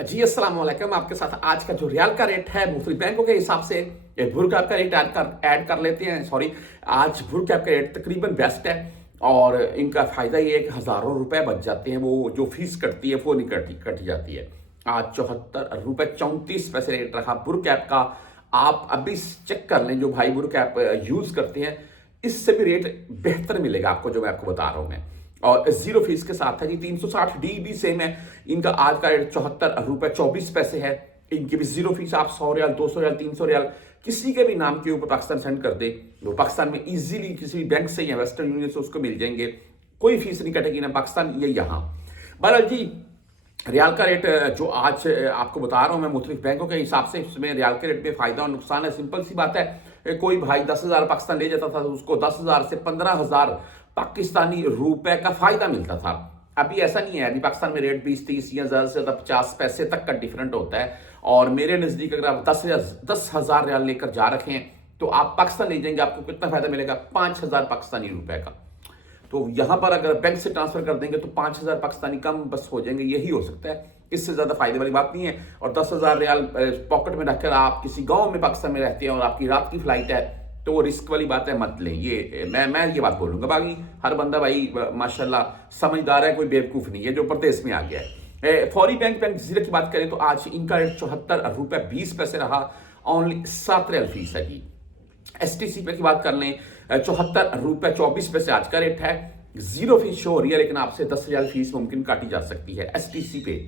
जी अस्सलाम वालेकुम। आपके साथ आज का जो रियाल का रेट है मुख्तलिफ बैंकों के हिसाब से भुर कैप का रेट ऐड कर लेते हैं। सॉरी, आज भुर कैप का रेट तकरीबन बेस्ट है और इनका फ़ायदा ये है कि हज़ारों रुपए बच जाते हैं। वो जो फीस कटती है वो नहीं कटी जाती है। आज 74 रुपए 34 पैसे रेट रखा भुर कैप का। आप अभी चेक कर लें, जो भाई भुर कैप यूज़ करते हैं इससे भी रेट बेहतर मिलेगा आपको, जो मैं आपको बता रहा हूँ मैं। और जीरो फीस के साथ है जी। 360 डी भी सेम है। इनका आज का रेट 74 रुपए 24 पैसे है। इनकी भी जीरो फीस। आप 100 रियाल 200 रियाल 300 रियाल किसी के भी नाम के ऊपर पाकिस्तान सेंड कर दे, वो पाकिस्तान में इजीली किसी भी बैंक से या वेस्टर्न यूनियन से उसको मिल जाएंगे। कोई फीस नहीं कटेगी ना पाकिस्तान ये यहाँ। बहरहाल जी, रियाल का रेट जो आज आपको बता रहा हूं मैं मुख्तलिफ बैंकों के हिसाब से, इसमें रियाल के रेट में फायदा और नुकसान है। सिंपल सी बात है, कोई भाई 10,000 पाकिस्तान ले जाता था तो उसको 10,000 से 15,000 पाकिस्तानी रुपए का फायदा मिलता था। अभी ऐसा नहीं है। अभी पाकिस्तान में रेट 20-30 या ज्यादा से ज्यादा 50 पैसे तक का डिफरेंट होता है। और मेरे नजदीक अगर आप 10,000 रियाल लेकर जा रखे हैं तो आप पाकिस्तान ले जाएंगे, आपको कितना फायदा मिलेगा? 5,000 पाकिस्तानी रुपए का। तो यहां पर अगर बैंक से ट्रांसफर कर देंगे तो 5,000 पाकिस्तानी कम बस हो जाएंगे, यही हो सकता है। इससे ज्यादा फायदे वाली बात नहीं है। और 10,000 रियाल पॉकेट में रखकर आप किसी गांव में पाकिस्तान में रहते हैं और आपकी रात की फ्लाइट है तो वो रिस्क वाली बात है, मत लें। ये मैं ये बात बोलूंगा। बाकी हर बंदा भाई माशाल्लाह समझदार है, कोई बेवकूफ नहीं है जो परदेश में आ गया है। फौरी बैंक जीरो की बात करें तो आज इनका रेट 74 रुपए 20 पैसे रहा। ओनली 7 रियाल फीस है जी। एसटीसी पे की बात कर लें, 74 रुपए 24 पैसे आज का रेट है। जीरो फीस शो हो रही है, लेकिन आपसे 10 रियाल फीस मुमकिन काटी जा सकती है एसटीसी पे।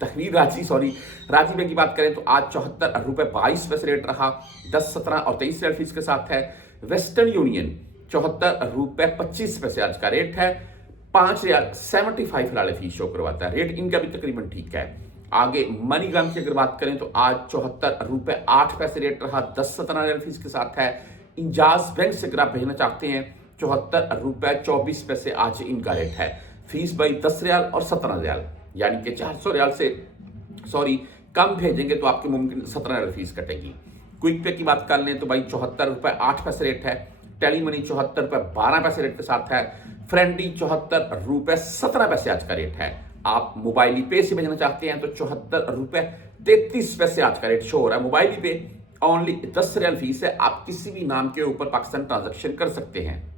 तहरीर रांची, सॉरी, रांची पे की बात करें तो आज 74 रुपए 22 पैसे रेट रहा। 10, 17 और 23 रियाल फीस के साथ है। वेस्टर्न यूनियन 74 रुपए 25 पैसे आज का रेट है। 5 रियाल 75 फिलहाल फीस शो करवाता है। रेट इनका भी तकरीबन ठीक है। आगे मनीग्राम की अगर बात करें तो आज 74 रुपए 8 पैसे रेट रहा। 10, 17 रियाल फीस के साथ है। इंजाज बैंक से अगर आप भेजना चाहते हैं 74 रुपए 24 पैसे आज इनका रेट है। फीस भाई 10 रियाल और 17 रियाल, यानी कि 400 रियाल से सॉरी कम भेजेंगे तो आपके मुमकिन 17 रियाल फीस कटेगी। क्विक पे की बात कर लें तो भाई 74 रुपए 8 पैसे रेट है। टेली मनी 74 रुपए 12 पैसे रेट के साथ है। फ्रेंडी 74 रुपए 17 पैसे आज का रेट है। आप मोबाइल पे से भेजना चाहते हैं तो 74 रुपए 33 पैसे आज का रेट शो हो रहा है। मोबाइल पे ओनली 10 रियाल फीस है। आप किसी भी नाम के ऊपर पाकिस्तान ट्रांजैक्शन कर सकते हैं।